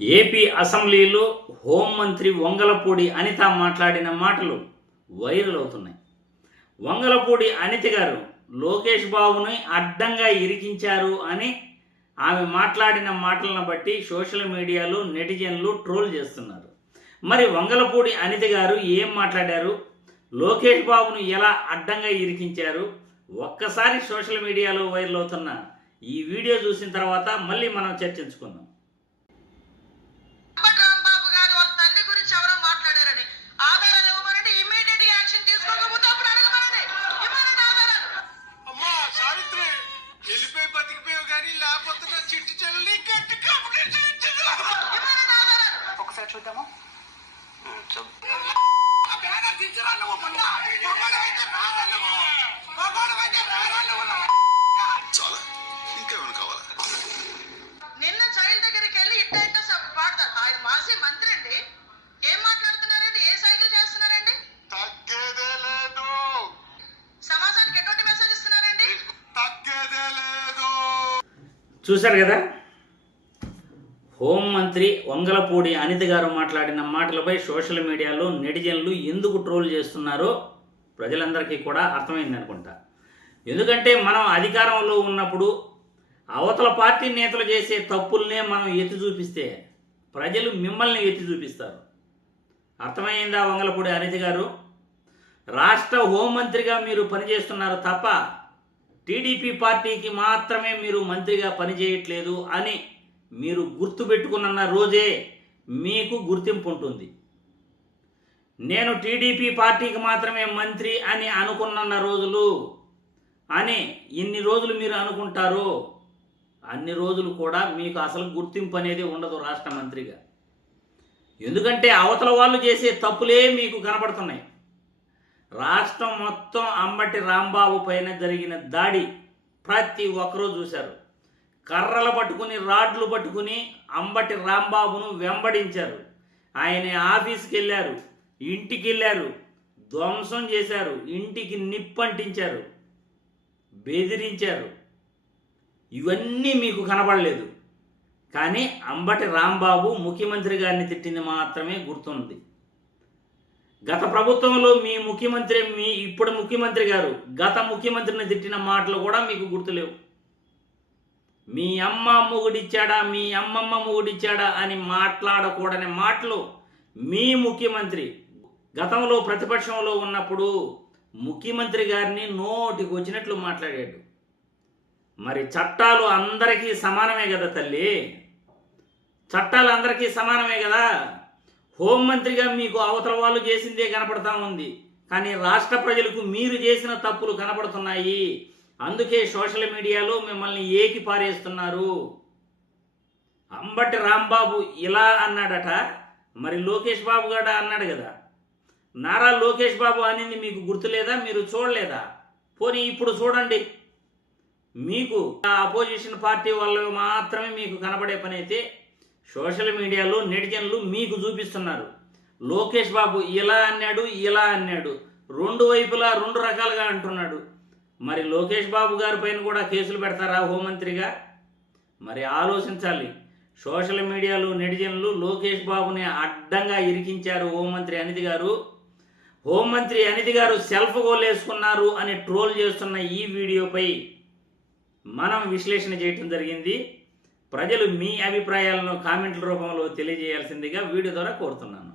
AP అసెంబ్లీలో హోంమంత్రి వంగలపూడి అనిత మాట్లాడిన మాటలు వైరల్ అవుతున్నాయి. వంగలపూడి అనిత గారు లోకేష్ బాబుని అడ్డంగా ఇరికించారు అని ఆమె మాట్లాడిన మాటలను బట్టి సోషల్ మీడియాలో నెటిజన్లు ట్రోల్ చేస్తున్నారు. మరి వంగలపూడి అనిత గారు ఏం మాట్లాడారు, లోకేష్ బాబును ఎలా అడ్డంగా ఇరికించారు, ఒక్కసారి సోషల్ మీడియాలో వైరల్ అవుతున్న ఈ వీడియో చూసిన తర్వాత మళ్ళీ మనం చర్చించుకుందాం. ఒకసారి చూద్దాము. నిన్న చైల్డ్ దగ్గరికి వెళ్ళి ఇట్ట పాడతారు. ఆయన మాజీ మంత్రి అండి. ఏం మాట్లాడుతున్నారండి? ఏ సైకిల్ చేస్తున్నారండి? తగ్గేదే లేదు. సమాజానికి ఎటువంటి మెసేజ్ ఇస్తున్నారండి? తగ్గేదే లేదు. చూశారు కదా, హోంమంత్రి వంగలపూడి అనిత గారు మాట్లాడిన మాటలపై సోషల్ మీడియాలో నెటిజన్లు ఎందుకు ట్రోల్ చేస్తున్నారో ప్రజలందరికీ కూడా అర్థమైంది అనుకుంటా. ఎందుకంటే మనం అధికారంలో ఉన్నప్పుడు అవతల పార్టీ నేతలు చేసే తప్పుల్నే మనం ఎత్తి చూపిస్తే ప్రజలు మిమ్మల్ని ఎత్తి చూపిస్తారు. అర్థమైందా వంగలపూడి అనిత గారు? రాష్ట్ర హోంమంత్రిగా మీరు పనిచేస్తున్నారు తప్ప టీడీపీ పార్టీకి మాత్రమే మీరు మంత్రిగా పనిచేయట్లేదు అని మీరు గుర్తుపెట్టుకున్న రోజే మీకు గుర్తింపు ఉంటుంది. నేను టీడీపీ పార్టీకి మాత్రమే మంత్రి అని అనుకున్న రోజులు అని ఇన్ని రోజులు మీరు అనుకుంటారో అన్ని రోజులు కూడా మీకు అసలు గుర్తింపు అనేది ఉండదు రాష్ట్ర మంత్రిగా. ఎందుకంటే అవతల వాళ్ళు చేసే తప్పులే మీకు కనపడుతున్నాయి. రాష్ట్రం మొత్తం అంబటి రాంబాబు పైన జరిగిన దాడి ప్రతి ఒక్కరూ చూశారు. కర్రలు పట్టుకుని రాడ్లు పట్టుకుని అంబటి రాంబాబును వెంబడించారు. ఆయన ఆఫీస్కి వెళ్ళారు, ఇంటికి వెళ్ళారు, ధ్వంసం చేశారు, ఇంటికి నిప్పంటించారు, బెదిరించారు. ఇవన్నీ మీకు కనబడలేదు. కానీ అంబటి రాంబాబు ముఖ్యమంత్రి గారిని తిట్టింది మాత్రమే గుర్తుంది. గత ప్రభుత్వంలో మీ ముఖ్యమంత్రి, మీ ఇప్పుడు ముఖ్యమంత్రి గారు గత ముఖ్యమంత్రిని తిట్టిన మాటలు కూడా మీకు గుర్తులేవు. మీ అమ్మ మొగుడిచ్చాడా, మీ అమ్మమ్మ మొగుడిచ్చాడా అని మాట్లాడకూడని మాటలు మీ ముఖ్యమంత్రి గతంలో ప్రతిపక్షంలో ఉన్నప్పుడు ముఖ్యమంత్రి గారిని నోటికి వచ్చినట్లు మాట్లాడాడు. మరి చట్టాలు అందరికీ సమానమే కదా తల్లి, చట్టాలు అందరికీ సమానమే కదా. హోంమంత్రిగా మీకు అవతల వాళ్ళు చేసిందే కనపడతా ఉంది, కానీ రాష్ట్ర ప్రజలకు మీరు చేసిన తప్పులు కనపడుతున్నాయి. అందుకే సోషల్ మీడియాలో మిమ్మల్ని ఏకి పారేస్తున్నారు. అంబటి రాంబాబు ఇలా అన్నాడట, మరి లోకేష్ బాబు గారు అన్నాడు కదా. నారా లోకేష్ బాబు అనేది మీకు గుర్తులేదా? మీరు చూడలేదా? పోనీ ఇప్పుడు చూడండి. మీకు అపోజిషన్ పార్టీ వాళ్ళు మాత్రమే మీకు కనబడే పని అయితే సోషల్ మీడియాలో నెటిజన్లు మీకు చూపిస్తున్నారు. లోకేష్ బాబు ఇలా అన్నాడు, ఇలా అన్నాడు, రెండు వైపులా రెండు రకాలుగా అంటున్నాడు. మరి లోకేష్ బాబు గారి పైన కూడా కేసులు పెడతారా హోంమంత్రిగా? మరి ఆలోచించాలి. సోషల్ మీడియాలో నెటిజన్లు లోకేష్ బాబుని అడ్డంగా ఇరికించారు హోంమంత్రి అనిత గారు, హోంమంత్రి అనిత గారు సెల్ఫ్ గోల్ వేసుకున్నారు అని ట్రోల్ చేస్తున్న ఈ వీడియోపై మనం విశ్లేషణ చేయటం జరిగింది. ప్రజలు మీ అభిప్రాయాలను కామెంట్ల రూపంలో తెలియజేయాల్సిందిగా వీడియో ద్వారా కోరుతున్నాను.